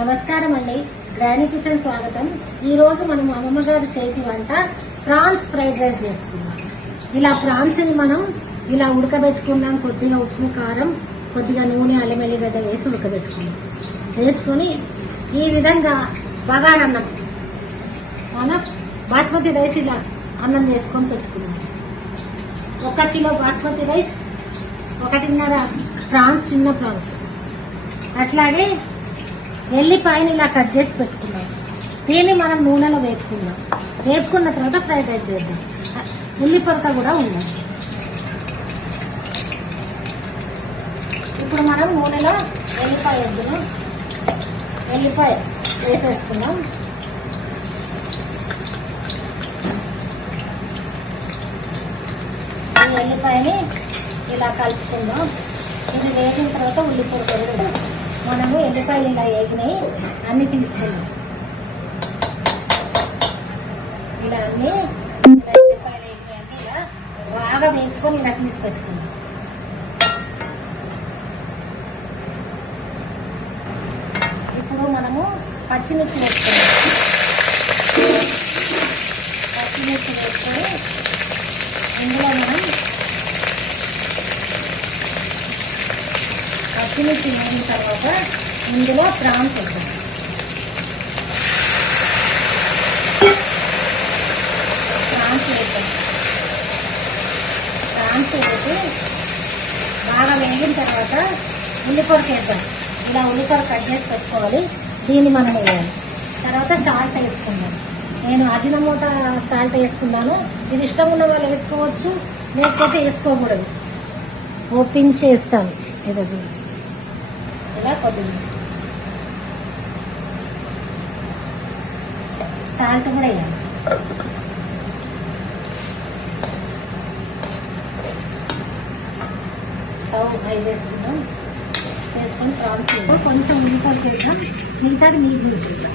నమస్కారం అండి. Granny kitchen స్వాగతం. ఈ రోజు మనం అమ్మమ్మ గారి చేతి వంట ప్రాన్స్ ఫ్రైడ్ రైస్ చేసుకున్నాం. ఇలా ప్రాన్స్ ని మనం ఇలా ఉడకబెట్టుకున్నాం. కొద్దిగా ఉప్పు, కారం, కొద్దిగా నూనె, అల్లం వెల్లిగడ్డ వేసి ఉడకబెట్టుకున్నాం. వేసుకుని ఈ విధంగా బగారన్నం మనం బాస్మతి రైస్ ఇలా అన్నం చేసుకొని పెట్టుకున్నాం. 1 కిలో బాస్మతి రైస్, 1.5 ప్రాన్స్, చిన్న ప్రాన్స్. అట్లాగే ఎల్లిపాయని ఇలా కట్ చేసి పెట్టుకున్నాం. దీన్ని మనం నూనెలో వేపుకున్నాం. వేపుకున్న తర్వాత ఫ్రైడ్ రైస్ చేద్దాం. ఉల్లి పొరక కూడా ఉన్నాం. ఇప్పుడు మనం నూనెలో ఎల్లిపాయ వేసేస్తున్నాం. ఈ ఎల్లిపాయని ఇలా కలుపుకుందాం. ఇది వేగిన తర్వాత ఉల్లి పొరక వేస్తాం. మనము ఎల్లిపాయలు ఇలా వేగినాయి, అన్ని తీసుకున్నాం. ఇలా అన్ని ఎల్లిపాయలు వేగినాయి ఇలా బాగా వేపుకొని ఇలా తీసి పెట్టుకున్నాం. ఇప్పుడు మనము పచ్చిమిర్చి వేసుకున్నాం. పచ్చిమిర్చి వేసుకొని ఇందులో మనం పచ్చిమిర్చి వేగిన తర్వాత ఇందులో ప్రాన్స్ వేద్దాం. ప్రాన్స్ వేసి బాగా వేగిన తర్వాత ఉల్లిపొరక వేద్దాం. ఇలా ఉల్లిపొరక కట్ చేసి పెట్టుకోవాలి. దీన్ని మనం వేయాలి. తర్వాత సాల్ట్ వేసుకుందాం. నేను అజినమోటా సాల్ట్ వేసుకున్నాను. ఇది ఇష్టం ఉన్న వాళ్ళు వేసుకోవచ్చు, లేకపోతే వేసుకోకూడదు. ఓపెన్ చేస్తాను. ఇది ఇలా కొద్దిగా సాల్ట్ కూడా వేయాలి. స్టవ్ హై చేసుకుందాం. చేసుకొని ప్రాన్స్ కొంచెం ఉల్లిపాయలు వేద్దాం. మిగతాది నీరు ఉంచుకుందాం.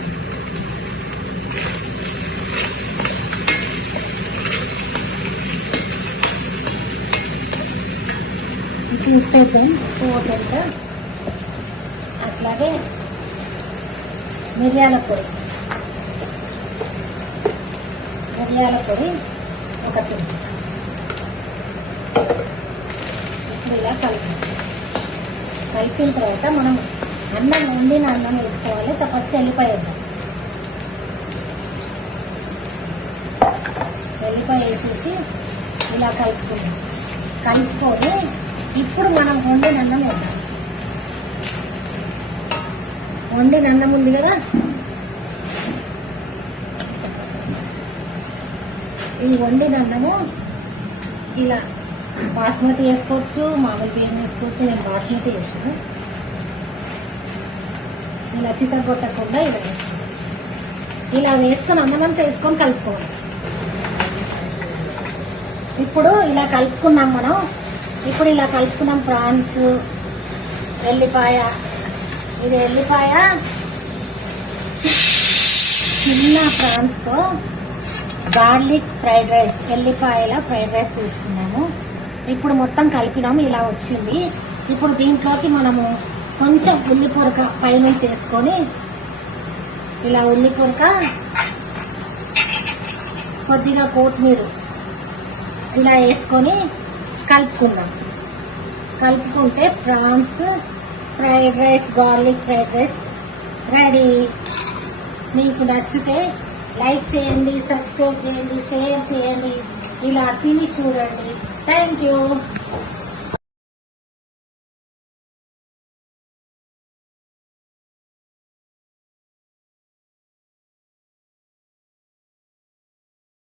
ఇప్పుడు ఉప్పు వేద్దాం. ఉప్పు వేద్దాం. అట్లాగే మిరియాల పొడి 1 చెంచా. ఇప్పుడు ఇలా కలిపిన తర్వాత మనం వండిన అన్నం వేసుకోవాలి. ఫస్ట్ ఎల్లిపాయ వేద్దాం. ఎల్లిపాయ వేసేసి ఇలా కలుపుకొని ఇప్పుడు మనం వండిన అన్నం వేద్దాం. వండిన అన్నం ఉంది కదా, ఈ వండిన అన్నము ఇలా బాస్మతి వేసుకోవచ్చు, మామూలు బియ్యం వేసుకోవచ్చు. నేను బాస్మతి వేసాను. ఇలా చితగొట్టకుండా ఇలా వేస్తాను. ఇలా వేసుకొని అన్నమంతా వేసుకొని కలుపుకోవాలి. ఇప్పుడు ఇలా కలుపుకున్నాం మనం. ఇప్పుడు ఇలా కలుపుకున్నాం ప్రాన్స్, ఎల్లిపాయ. ఇది ఎల్లిపాయ చిన్న ప్రాన్స్తో గార్లిక్ ఫ్రైడ్ రైస్, ఎల్లిపాయల ఫ్రైడ్ రైస్ చేసుకున్నాము. ఇప్పుడు మొత్తం కలిపినాము. ఇలా వచ్చింది. ఇప్పుడు దీంట్లోకి మనము కొంచెం ఉల్లి పొరక పైనుంచి వేసుకొని ఇలా ఉల్లి పొరక, కొద్దిగా కొత్తిమీర ఇలా వేసుకొని కలుపుకుందాం. కలుపుకుంటే prawns fried rice, garlic fried rice ready. మీకు నచ్చితే లైక్ చేయండి, సబ్స్క్రైబ్ చేయండి, షేర్ చేయండి. ఇలా తిని చూడండి. Thank you.